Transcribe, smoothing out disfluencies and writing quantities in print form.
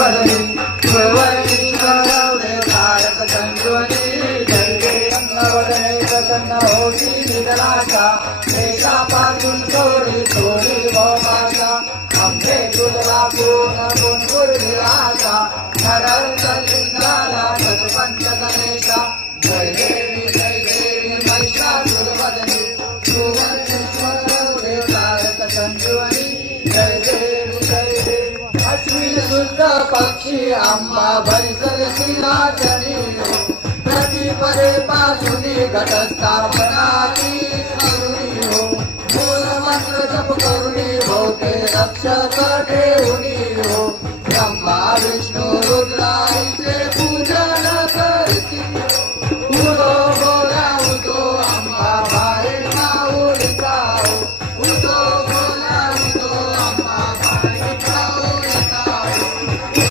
वदनी सुवर्णेश्वरवदे तारक संजीवनी जय जय वदने प्रसन्न होती निधनाचा देशापासून सोडी सोडी भौमाचा आंबे तुला पूर्ण गुणगुर विलासा हरण लिंगाला सतपंच गणेशा जय देवी महिषासुरवदनी सुवर्णेश्वरवदे तारक संजीवनी जय देवी अश्विन शुद्ध पक्षी आंबा भैसर शिलाचनी प्रतिपदे पासुनी घटस्थापनाची करुणी हो मूल मंत्र जप करुणी भोके रक्षक ठेवणी